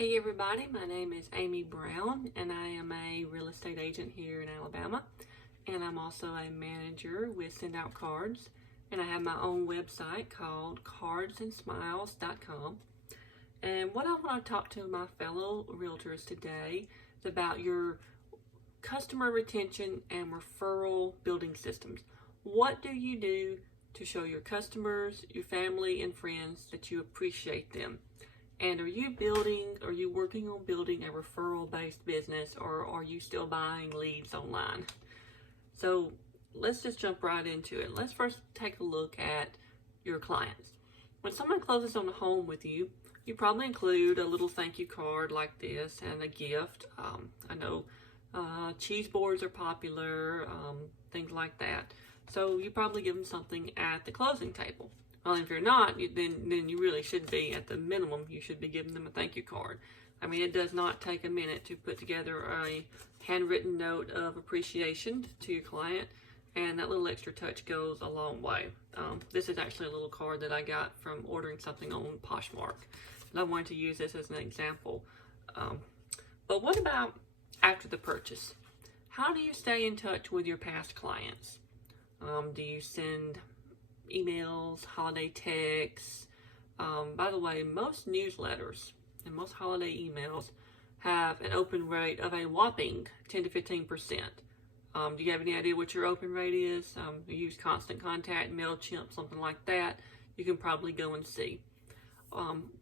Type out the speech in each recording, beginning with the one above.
Hey everybody, my name is Amy Brown and I am a real estate agent here in Alabama, and I'm also a manager with Send Out Cards, and I have my own website called cardsandsmiles.com. And what I want to talk to my fellow realtors today is about your customer retention and referral building systems. What do you do to show your customers, your family and friends that you appreciate them? And are you working on building a referral-based business, or are you still buying leads online? So let's just jump right into it. Let's first take a look at your clients. When someone closes on a home with you, you probably include a little thank you card like this and a gift. I know cheese boards are popular, things like that. So you probably give them something at the closing table. Well, if you're not, then you really should be, at the minimum, you should be giving them a thank you card. I mean, it does not take a minute to put together a handwritten note of appreciation to your client, and that little extra touch goes a long way. This is actually a little card that I got from ordering something on Poshmark, and I wanted to use this as an example. But what about after the purchase? How do you stay in touch with your past clients? Do you send emails, holiday texts? By the way, most newsletters and most holiday emails have an open rate of a whopping 10 to 15%. Do you have any idea what your open rate is? You use Constant Contact, MailChimp, something like that. You can probably go and see.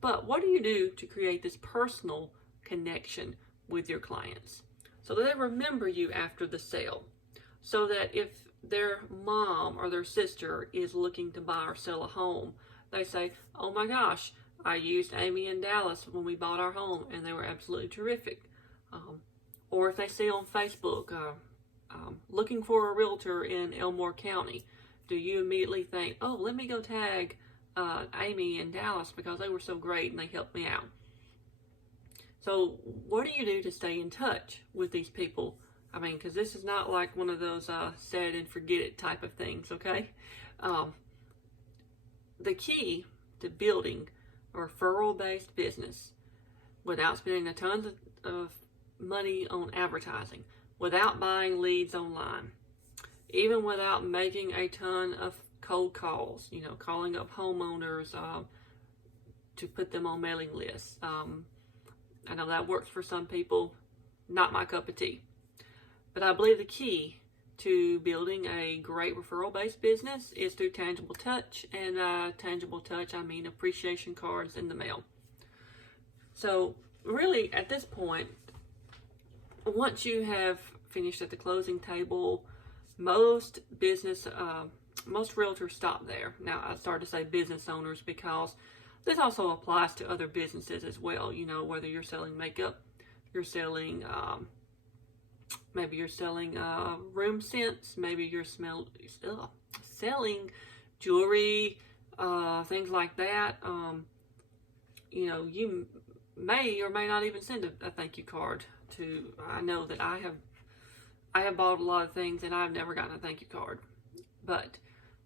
But what do you do to create this personal connection with your clients so that they remember you after the sale? So that if their mom or their sister is looking to buy or sell a home, they say, oh my gosh, I used Amy in Dallas when we bought our home and they were absolutely terrific. Or if they see on Facebook, looking for a realtor in Elmore County, do you immediately think, oh, let me go tag Amy in Dallas because they were so great and they helped me out? So what do you do to stay in touch with these people? I mean, because this is not like one of those set and forget it type of things, okay? The key to building a referral-based business without spending a ton of money on advertising, without buying leads online, even without making a ton of cold calls, calling up homeowners to put them on mailing lists. I know that works for some people, not my cup of tea. But I believe the key to building a great referral-based business is through tangible touch, and tangible touch, I mean appreciation cards in the mail. So really, at this point, once you have finished at the closing table, most realtors stop there. Now, I started to say business owners because this also applies to other businesses as well. Whether you're selling makeup, you're selling maybe you're selling room scents, maybe you're selling jewelry, things like that. You may or may not even send a thank you card to. I know that I have bought a lot of things and I've never gotten a thank you card. But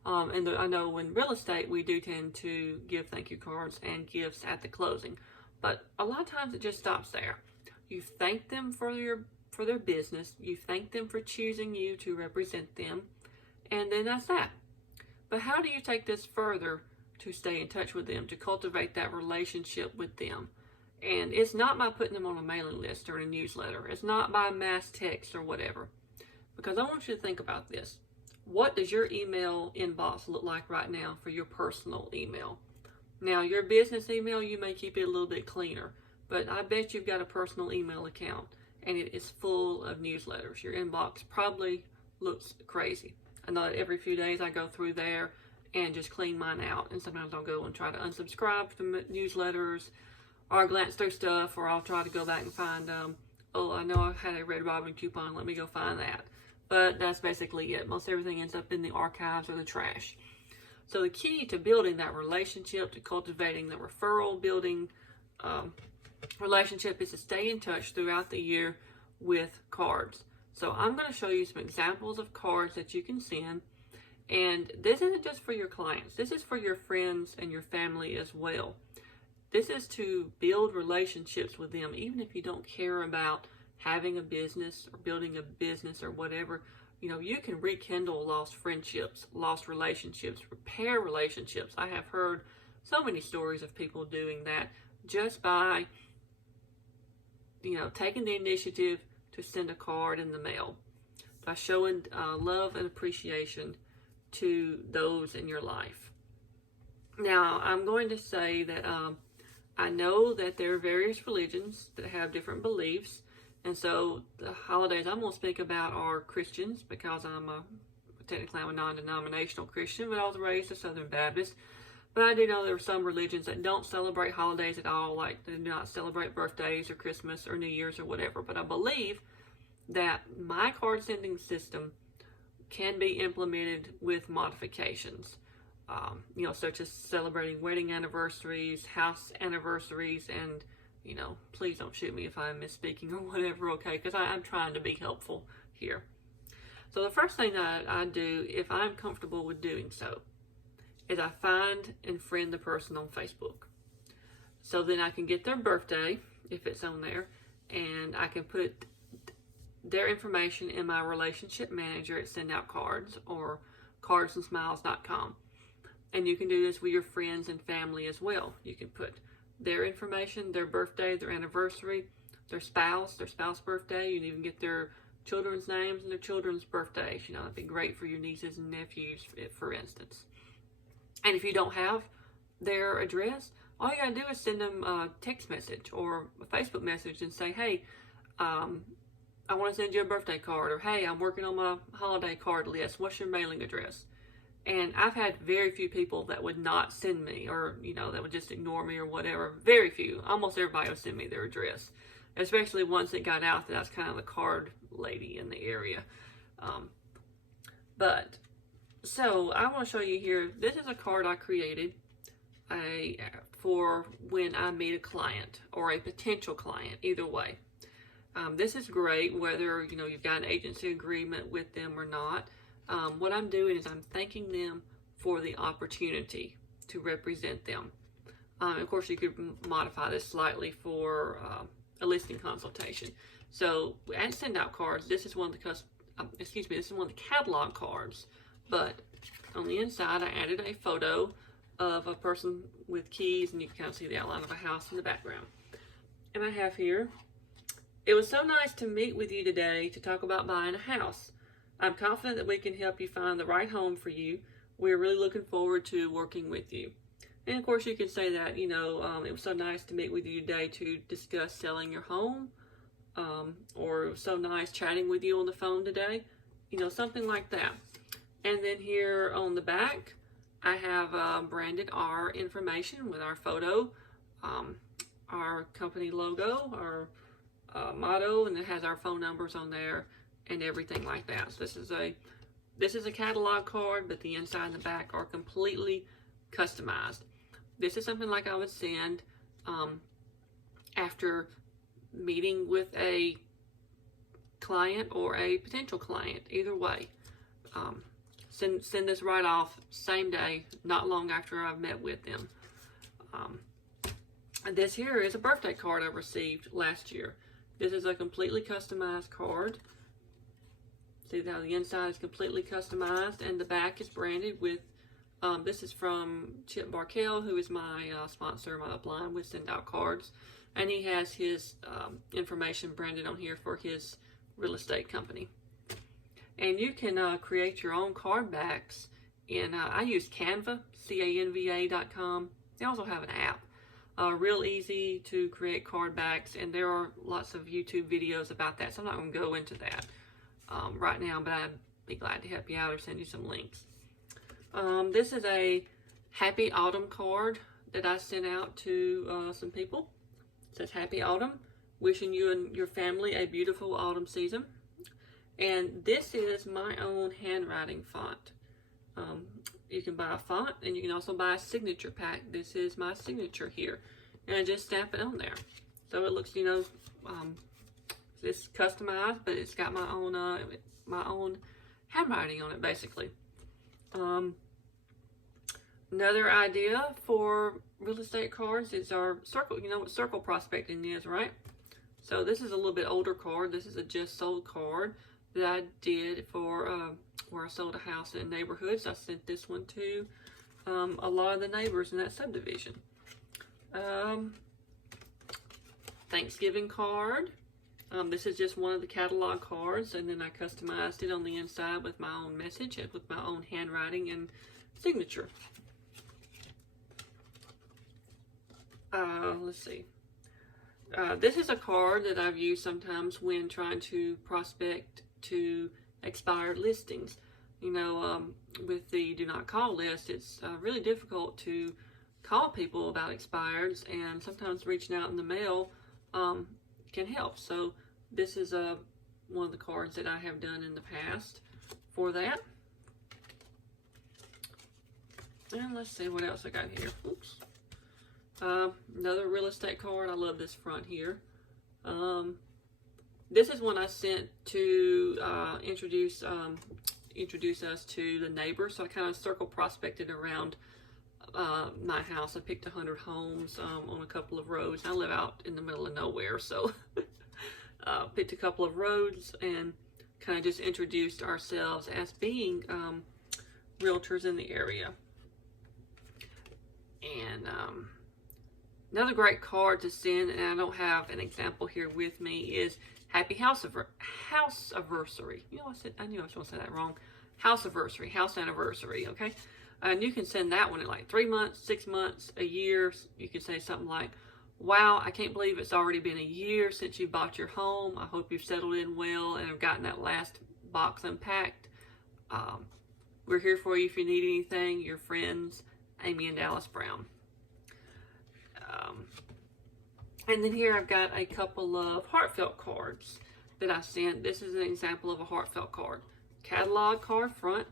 I know in real estate we do tend to give thank you cards and gifts at the closing. But a lot of times it just stops there. You thank them for their business, you thank them for choosing you to represent them, and then that's that. But how do you take this further to stay in touch with them, to cultivate that relationship with them? And it's not by putting them on a mailing list or a newsletter. It's not by mass text or whatever. Because I want you to think about this. What does your email inbox look like right now for your personal email? Now, your business email, you may keep it a little bit cleaner, but I bet you've got a personal email account and it is full of newsletters. Your inbox probably looks crazy. I know that every few days I go through there and just clean mine out, and sometimes I'll go and try to unsubscribe from newsletters, or I'll glance through stuff, or I'll try to go back and find, oh, I know I had a Red Robin coupon, let me go find that. But that's basically it. Most everything ends up in the archives or the trash. So the key to building that relationship, to cultivating the referral building relationship, is to stay in touch throughout the year with cards. So I'm going to show you some examples of cards that you can send, and this isn't just for your clients, this is for your friends and your family as well. This is to build relationships with them, even if you don't care about having a business or building a business or whatever. You know, you can rekindle lost friendships, lost relationships, repair relationships. I have heard so many stories of people doing that just by, you know, taking the initiative to send a card in the mail, by showing love and appreciation to those in your life. Now, I'm going to say that I know that there are various religions that have different beliefs, and so the holidays I'm going to speak about are Christians, because technically I'm a non-denominational Christian, but I was raised a Southern Baptist. But I do know there are some religions that don't celebrate holidays at all, like they do not celebrate birthdays or Christmas or New Year's or whatever. But I believe that my card sending system can be implemented with modifications, you know, such as celebrating wedding anniversaries, house anniversaries, and, you know, please don't shoot me if I'm misspeaking or whatever, okay, because I'm trying to be helpful here. So the first thing that I do, if I'm comfortable with doing so, is I find and friend the person on Facebook. So then I can get their birthday, if it's on there, and I can put their information in my relationship manager at Send Out Cards or cardsandsmiles.com. And you can do this with your friends and family as well. You can put their information, their birthday, their anniversary, their spouse birthday. You can even get their children's names and their children's birthdays. You know, that'd be great for your nieces and nephews, for instance. And if you don't have their address, all you gotta do is send them a text message or a Facebook message and say, hey, I want to send you a birthday card, or hey, I'm working on my holiday card list. What's your mailing address? And I've had very few people that would not send me, or, you know, that would just ignore me or whatever. Very few. Almost everybody would send me their address, especially once it got out that I was kind of the card lady in the area. So I want to show you here. This is a card I created for when I meet a client or a potential client, either way. This is great whether, you know, you've got an agency agreement with them or not. What I'm doing is I'm thanking them for the opportunity to represent them. Of course, you could modify this slightly for a listing consultation. So at Send Out Cards, this is one of the catalog cards. But on the inside, I added a photo of a person with keys, and you can kind of see the outline of a house in the background. And I have here, it was so nice to meet with you today to talk about buying a house. I'm confident that we can help you find the right home for you. We're really looking forward to working with you. And of course, you can say that, you know, it was so nice to meet with you today to discuss selling your home, or it was so nice chatting with you on the phone today, you know, something like that. And then here on the back, I have branded our information with our photo, our company logo, our motto, and it has our phone numbers on there and everything like that. So this is a catalog card, but the inside and the back are completely customized. This is something like I would send after meeting with a client or a potential client, either way. Send this right off, same day, not long after I've met with them. And this here is a birthday card I received last year. This is a completely customized card. See how the inside is completely customized, and the back is branded with, this is from Chip Barkell, who is my sponsor, my upline with Send Out Cards. And he has his information branded on here for his real estate company. And you can create your own card backs in, I use Canva, canva.com. They also have an app. Real easy to create card backs, and there are lots of YouTube videos about that, so I'm not going to go into that right now, but I'd be glad to help you out or send you some links. This is a Happy Autumn card that I sent out to some people. It says, Happy Autumn, wishing you and your family a beautiful autumn season. And this is my own handwriting font. You can buy a font, and you can also buy a signature pack. This is my signature here, and I just stamp it on there. So it looks, you know, it's customized, but it's got my own handwriting on it, basically. Another idea for real estate cards is our circle. You know what circle prospecting is, right? So this is a little bit older card. This is a just sold card that I did for where I sold a house in a neighborhood. So I sent this one to a lot of the neighbors in that subdivision. Thanksgiving card. This is just one of the catalog cards, and then I customized it on the inside with my own message and with my own handwriting and signature. Let's see. This is a card that I've used sometimes when trying to prospect to expired listings. You know, with the do not call list, it's really difficult to call people about expireds, and sometimes reaching out in the mail can help. So this is one of the cards that I have done in the past for that. And let's see what else I got here. Oops. Another real estate card. I love this front here. This is one I sent to introduce us to the neighbors. So I kind of circle prospected around my house. I picked 100 homes on a couple of roads. I live out in the middle of nowhere, so picked a couple of roads and kind of just introduced ourselves as being realtors in the area. And another great card to send, and I don't have an example here with me, is Happy House Anniversary. You know, I knew I was going to say that wrong. House anniversary, okay? And you can send that one in like 3 months, 6 months, a year. You can say something like, wow, I can't believe it's already been a year since you bought your home. I hope you've settled in well and have gotten that last box unpacked. We're here for you if you need anything. Your friends, Amy and Dallas Brown. And then here I've got a couple of Heartfelt cards that I sent. This is an example of a Heartfelt card. Catalog card front.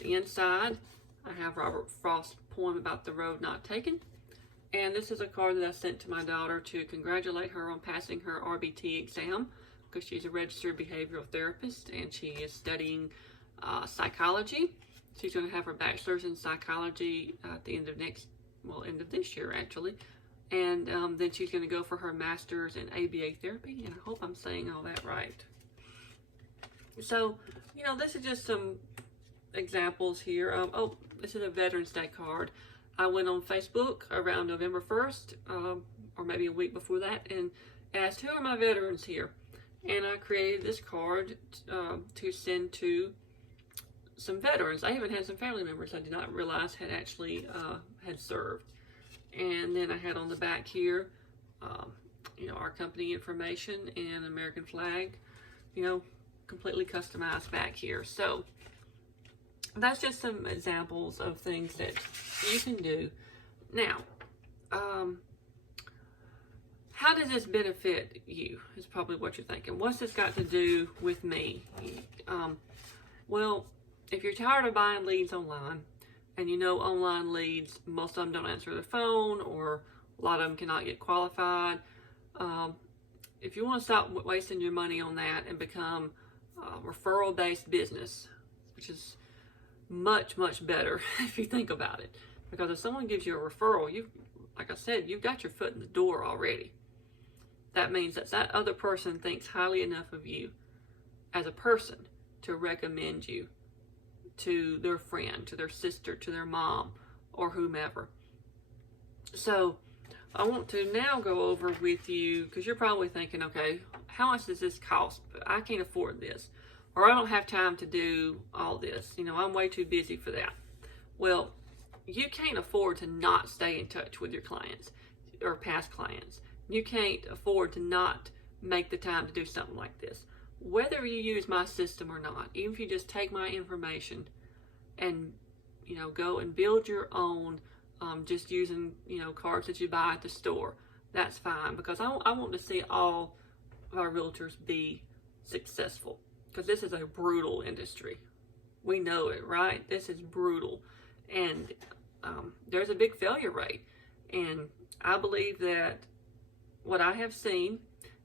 The inside, I have Robert Frost's poem about the road not taken. And this is a card that I sent to my daughter to congratulate her on passing her RBT exam, because she's a registered behavioral therapist and she is studying psychology. She's going to have her bachelor's in psychology at the end of end of this year actually. And then she's going to go for her master's in ABA therapy, and I hope I'm saying all that right. So, you know, this is just some examples here. Oh, this is a Veterans Day card. I went on Facebook around November 1st, or maybe a week before that, and asked who are my veterans here. And I created this card to send to some veterans. I even had some family members I did not realize had actually had served. And then I had on the back here, you know, our company information and American flag, you know, completely customized back here. So that's just some examples of things that you can do. Now, how does this benefit you? Is probably what you're thinking. What's this got to do with me? Well, if you're tired of buying leads online, and you know online leads, most of them don't answer the phone, or a lot of them cannot get qualified. If you want to stop wasting your money on that and become a referral-based business, which is much, much better if you think about it. Because if someone gives you a referral, like I said, you've got your foot in the door already. That means that other person thinks highly enough of you as a person to recommend you to their friend, to their sister, to their mom, or whomever. So I want to now go over with you, because you're probably thinking, okay, how much does this cost? I can't afford this, or I don't have time to do all this. You know, I'm way too busy for that. Well, you can't afford to not stay in touch with your clients or past clients. You can't afford to not make the time to do something like this. Whether you use my system or not, even if you just take my information and, you know, go and build your own, just using, you know, cards that you buy at the store, that's fine, because I want to see all of our realtors be successful, because this is a brutal industry. We know it, right? This is brutal, and there's a big failure rate. And I believe that what I have seen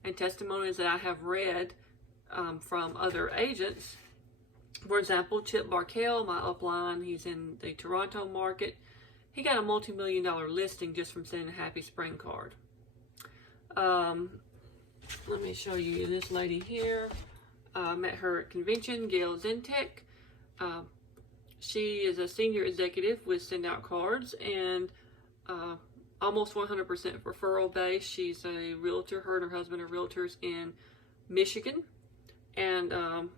and testimonies that I have read from other agents, for example, Chip Barkell, my upline, he's in the Toronto market. he got a multi-million-dollar listing just from sending a happy spring card. Let me show you this lady here. Met her at convention, Gail Zentek. She is a senior executive with Send Out Cards, and almost 100% referral based. She's a realtor. Her and her husband are realtors in Michigan, and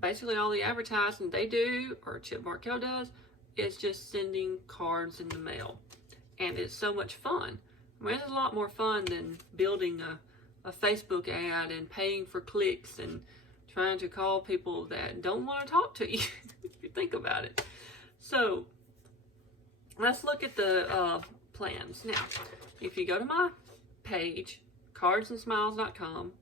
basically all the advertising they do, or Chip Barkell does, is just sending cards in the mail, and it's so much fun. I mean, it's a lot more fun than building a Facebook ad and paying for clicks and trying to call people that don't want to talk to you, if you think about it. So let's look at the plans. Now, if you go to my page, cardsandsmiles.com,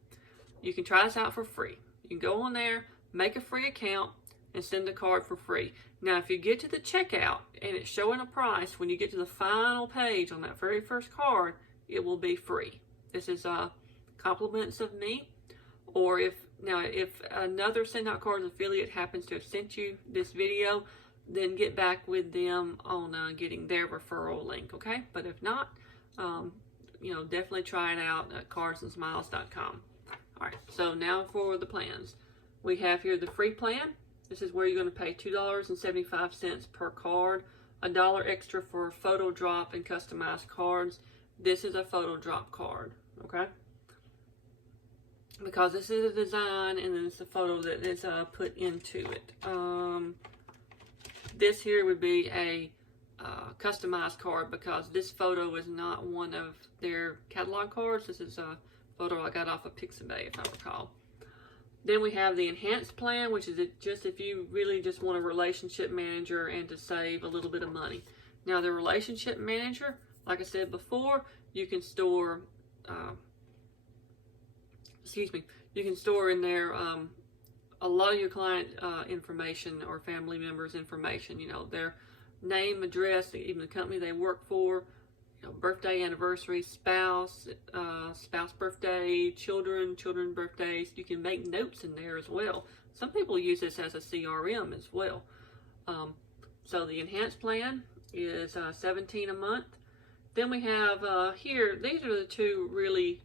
you can try this out for free. You can go on there, make a free account, and send a card for free. Now, if you get to the checkout and it's showing a price, when you get to the final page on that very first card, it will be free. This is compliments of me. Or if another Send Out Cards affiliate happens to have sent you this video, then get back with them on getting their referral link, okay? But if not, definitely try it out at cardsandsmiles.com. All right, so now for the plans. We have here the free plan. This is where you're going to pay $2.75 per card, $1 extra for photo drop and customized cards. This is a photo drop card, okay? Because this is a design and then it's a photo that is put into it. This here would be a customized card because this photo is not one of their catalog cards. This is a photo I got off of Pixabay, if I recall. Then we have the enhanced plan, which is just if you really just want a relationship manager and to save a little bit of money. Now, the relationship manager, like I said before, you can store, you can store in there a lot of your client information or family members' information. Their name, address, even the company they work for, birthday, anniversary, spouse birthday, children birthdays. You can make notes in there as well. Some people use this as a CRM as well. So the enhanced plan is $17 a month. Then we have here, these are the two really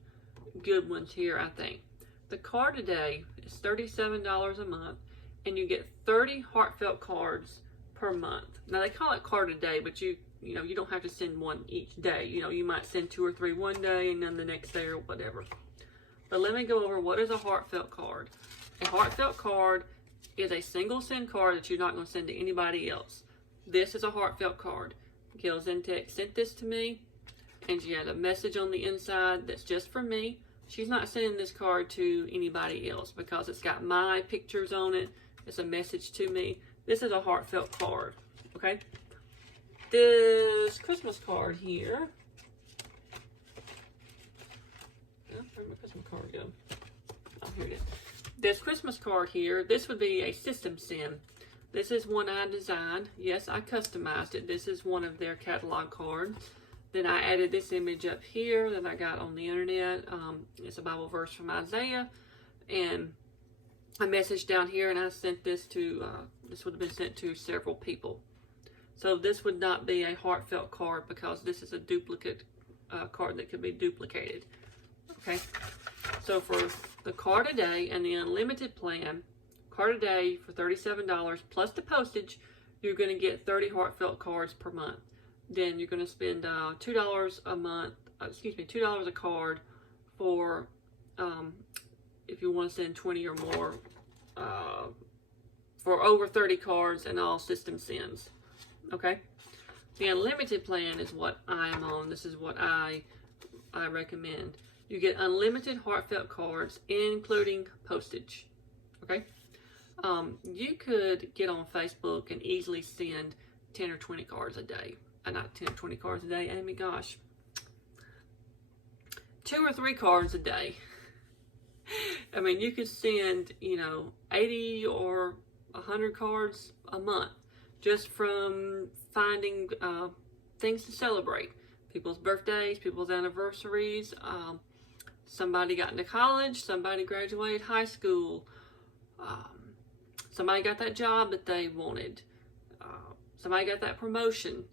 good ones here, I think. The card today is $37 a month, and you get 30 heartfelt cards per month. Now they call it card a day, but you don't have to send one each day. You might send 2 or 3 one day and then the next day or whatever. But let me go over what is a heartfelt card. A heartfelt card is a single send card that you're not going to send to anybody else. This is a heartfelt card. Gail Zentek sent this to me, and she had a message on the inside that's just for me. She's not sending this card to anybody else because it's got my pictures on it. It's a message to me. This is a heartfelt card, okay? This Christmas card here. Where'd my Christmas card go? Oh, here it is. This Christmas card here, this would be a system send. This is one I designed. Yes, I customized it. This is one of their catalog cards. Then I added this image up here that I got on the internet. It's a Bible verse from Isaiah. And a message down here, and I sent this to, this would have been sent to several people. So this would not be a heartfelt card because this is a duplicate card that could be duplicated. Okay, so for the card a day and the unlimited plan, card a day for $37 plus the postage, you're going to get 30 heartfelt cards per month. Then you're going to spend $2 a month, $2 a card for if you want to send 20 or more for over 30 cards and all system sends. Okay, the unlimited plan is what I'm on. This is what I recommend. You get unlimited heartfelt cards, including postage. Okay, you could get on Facebook and easily send 10 or 20 cards a day. Not 10 or 20 cards a day, Amy, gosh. 2 or 3 cards a day. I mean, you could send, 80 or 100 cards a month just from finding things to celebrate. People's birthdays, people's anniversaries, somebody got into college, somebody graduated high school, somebody got that job that they wanted, somebody got that promotion.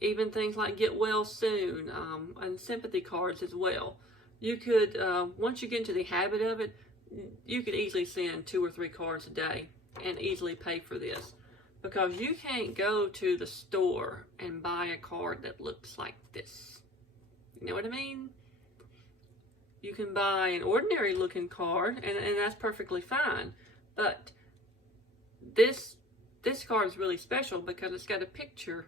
even things like get well soon, and sympathy cards as well. You could, once you get into the habit of it, you could easily send 2 or 3 cards a day and easily pay for this, because you can't go to the store and buy a card that looks like this. You know what I mean? You can buy an ordinary looking card, and that's perfectly fine. But this card is really special because it's got a picture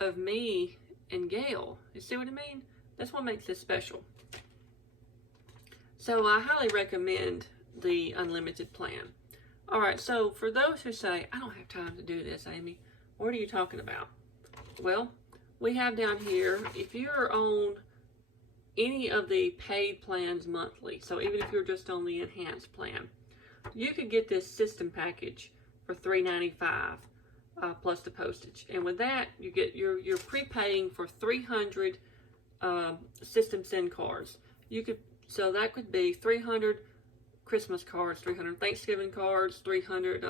of me and Gail. You see what I mean? That's what makes this special. So I highly recommend the unlimited plan. Alright, so for those who say, I don't have time to do this, Amy, what are you talking about? Well, we have down here, if you're on any of the paid plans monthly, so even if you're just on the enhanced plan, you could get this system package for $3.95 plus the postage. And with that, you get you're prepaying for 300 system send cards. So that could be 300 Christmas cards, 300 Thanksgiving cards, 300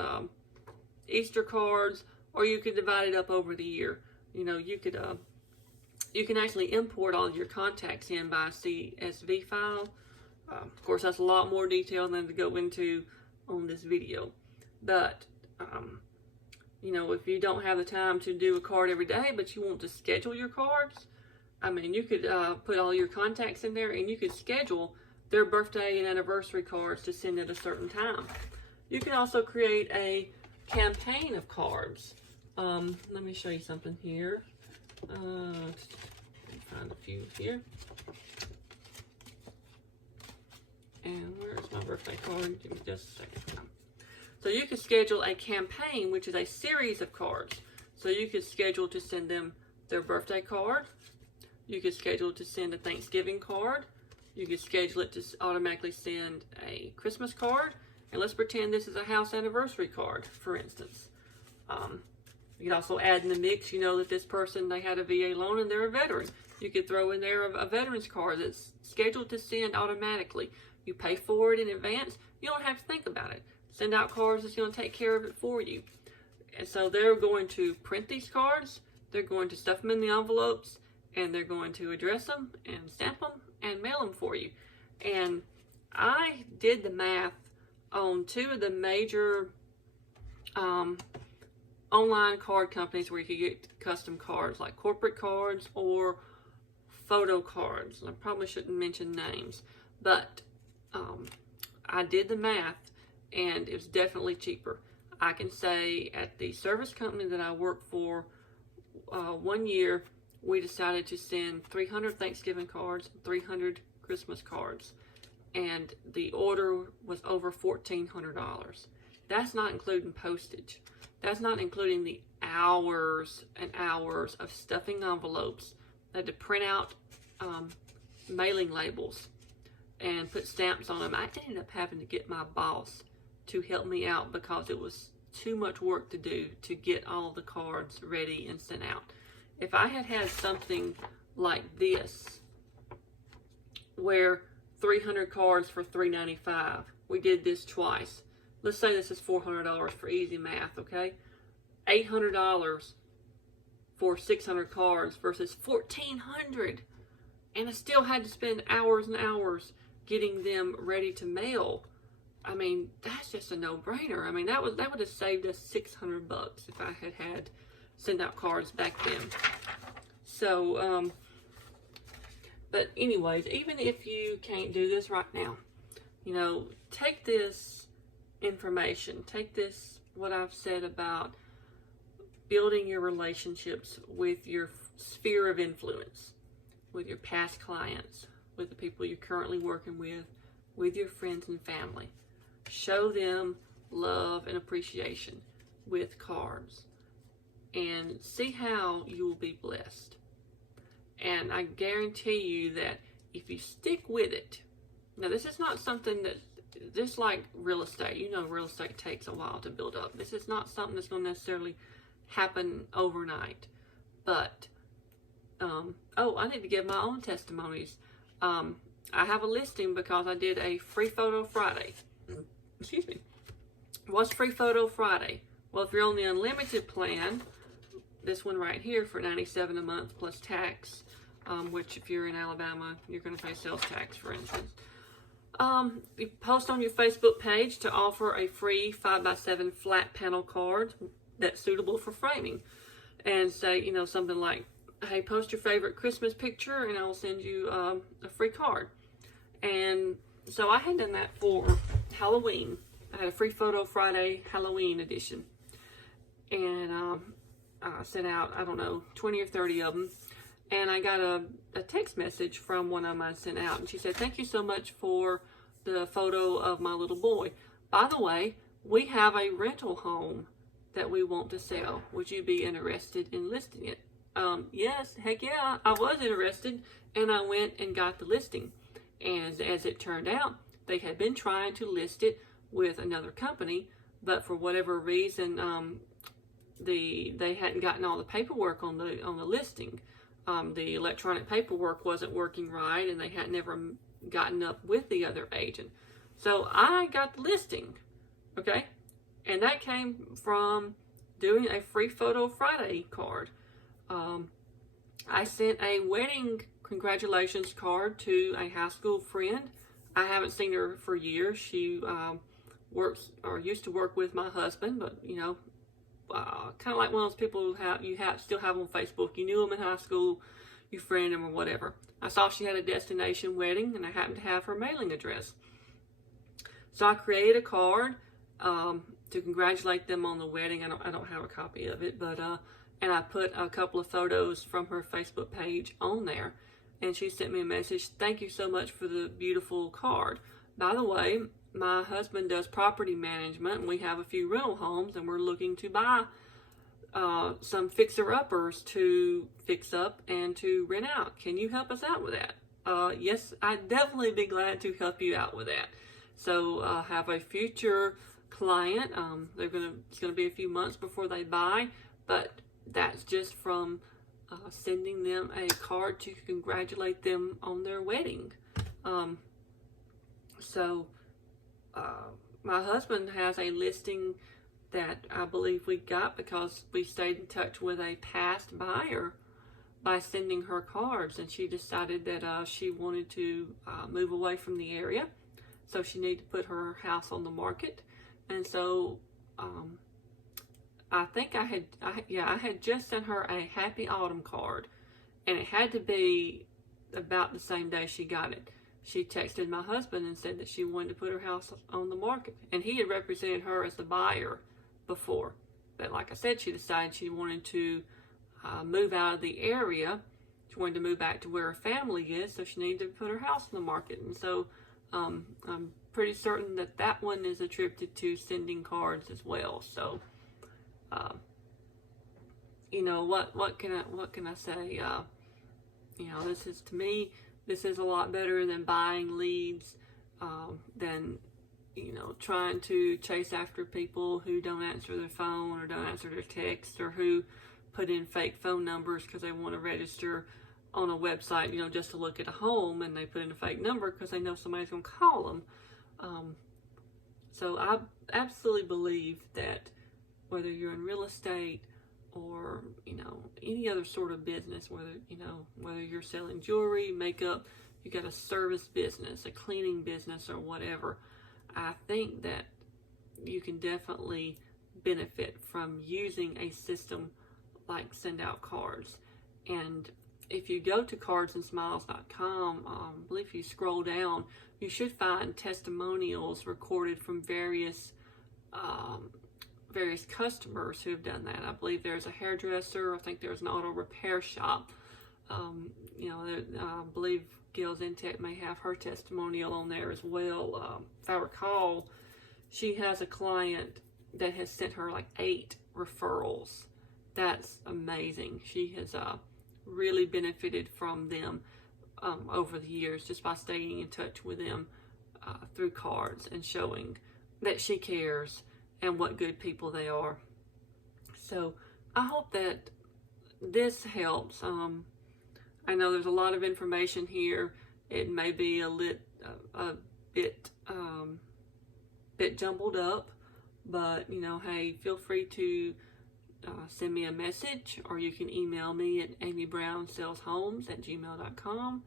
Easter cards, or you could divide it up over the year. You know, you can actually import all your contacts in by a CSV file. Of course, that's a lot more detail than to go into on this video. But, you know, if you don't have the time to do a card every day, but you want to schedule your cards, I mean, you could put all your contacts in there, and you could schedule their birthday and anniversary cards to send at a certain time. You can also create a campaign of cards. Let me show you something here. Find a few here. And where's my birthday card? Give me just a second. So you could schedule a campaign, which is a series of cards. So you could schedule to send them their birthday card. You could schedule to send a Thanksgiving card. You could schedule it to automatically send a Christmas card. And let's pretend this is a house anniversary card, for instance. You could also add in the mix, you know, that this person, they had a VA loan and they're a veteran. You could throw in there a veteran's card that's scheduled to send automatically. You pay for it in advance. You don't have to think about it. Send out cards that's going to take care of it for you. And so they're going to print these cards. They're going to stuff them in the envelopes, and they're going to address them and stamp them and mail them for you. And I did the math on 2 of the major online card companies where you could get custom cards, like corporate cards or photo cards. I probably shouldn't mention names, but I did the math, and it was definitely cheaper. I can say at the service company that I worked for, 1 year, we decided to send 300 Thanksgiving cards, 300 Christmas cards, and the order was over $1,400. That's not including postage. That's not including the hours and hours of stuffing envelopes. I had to print out mailing labels and put stamps on them. I ended up having to get my boss to help me out because it was too much work to do to get all the cards ready and sent out. If I had had something like this, where 300 cards for $3.95, we did this twice. Let's say this is $400 for easy math, okay? $800 for 600 cards versus $1,400. And I still had to spend hours and hours getting them ready to mail. I mean, that's just a no-brainer. I mean, that would have saved us $600 if I had send out cards back then. So, but anyways, even if you can't do this right now, you know, take this information, take this, what I've said about building your relationships with your sphere of influence, with your past clients, with the people you're currently working with your friends and family. Show them love and appreciation with cards, and see how you will be blessed. And I guarantee you that if you stick with it, now this is not something that, just like real estate, you know, real estate takes a while to build up. This is not something that's going to necessarily happen overnight. But, oh, I need to give my own testimonies. I have a listing because I did a free photo Friday. Excuse me. What's free photo Friday? Well, if you're on the unlimited plan, this one right here for $97 a month plus tax, which if you're in Alabama, you're going to pay sales tax, for instance. You post on your Facebook page to offer a free 5x7 flat panel card that's suitable for framing, and say, you know, something like, hey, post your favorite Christmas picture and I'll send you a free card. And so I had done that for Halloween. I had a free photo Friday Halloween edition, and I sent out, I don't know, 20 or 30 of them. And I got a text message from one of them I sent out, and she said, thank you so much for the photo of my little boy. By the way, we have a rental home that we want to sell. Would you be interested in listing it? Yes, heck yeah, I was interested, and I went and got the listing. And as it turned out, they had been trying to list it with another company, but for whatever reason, they hadn't gotten all the paperwork on the listing. The electronic paperwork wasn't working right, and they had never gotten up with the other agent. So I got the listing, okay? And that came from doing a free photo Friday card. I sent a wedding congratulations card to a high school friend. I haven't seen her for years. She works or used to work with my husband, but you know, kind of like one of those people who still have on Facebook. You knew them in high school, you friend them or whatever. I saw she had a destination wedding, and I happened to have her mailing address. So I created a card to congratulate them on the wedding. I don't have a copy of it, but and I put a couple of photos from her Facebook page on there. And she sent me a message, thank you so much for the beautiful card. By the way, my husband does property management, and we have a few rental homes, and we're looking to buy some fixer-uppers to fix up and to rent out. Can you help us out with that? Yes, I'd definitely be glad to help you out with that. So have a future client. It's gonna be a few months before they buy, but that's just from sending them a card to congratulate them on their wedding. My husband has a listing that I believe we got because we stayed in touch with a past buyer by sending her cards, and she decided that she wanted to move away from the area, so she needed to put her house on the market. And so I think I had just sent her a happy autumn card, and it had to be about the same day she got it. She texted my husband and said that she wanted to put her house on the market, and he had represented her as the buyer before. But like I said, she decided she wanted to move out of the area. She wanted to move back to where her family is, so she needed to put her house on the market. And so I'm pretty certain that that one is attributed to sending cards as well. So you know, what can I say? You know, this is, to me, this is a lot better than buying leads, than, you know, trying to chase after people who don't answer their phone or don't answer their text, or who put in fake phone numbers because they want to register on a website, you know, just to look at a home, and they put in a fake number because they know somebody's going to call them. So I absolutely believe that whether you're in real estate or, you know, any other sort of business, whether you're selling jewelry, makeup, you got a service business, a cleaning business, or whatever, I think that you can definitely benefit from using a system like Send Out Cards. And if you go to cardsandsmiles.com, I believe if you scroll down, you should find testimonials recorded from various customers who have done that. I believe there's a hairdresser. I think there's an auto repair shop. You know, I believe Gail Zentech may have her testimonial on there as well. If I recall, she has a client that has sent her like 8 referrals. That's amazing. She has really benefited from them over the years, just by staying in touch with them through cards and showing that she cares and what good people they are. So I hope that this helps. I know there's a lot of information here. It may be a bit jumbled up, but you know, hey, feel free to send me a message, or you can email me at amybrownsaleshomes@gmail.com.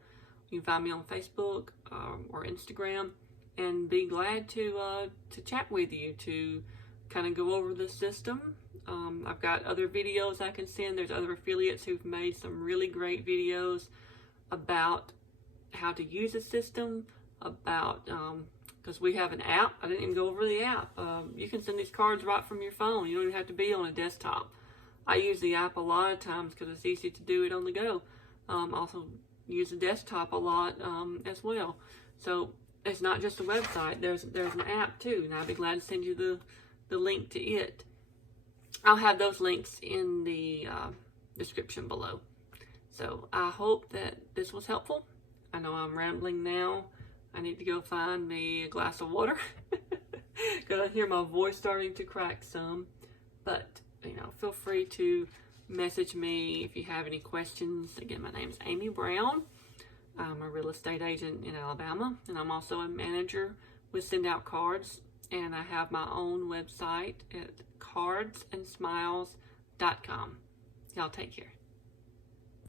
You can find me on Facebook or Instagram, and be glad to chat with you to kind of go over the system. I've got other videos I can send. There's other affiliates who've made some really great videos about how to use the system, about because we have an app. I didn't even go over the app. You can send these cards right from your phone. You don't even have to be on a desktop. I use the app a lot of times because it's easy to do it on the go. Also use the desktop a lot as well. So it's not just a website. There's an app too, and I'll be glad to send you the link to it. I'll have those links in the description below. So I hope that this was helpful. I know I'm rambling now. I need to go find me a glass of water because I hear my voice starting to crack some. But, feel free to message me if you have any questions. Again, my name is Amy Brown. I'm a real estate agent in Alabama, and I'm also a manager with Send Out Cards, and I have my own website at cardsandsmiles.com. Y'all take care.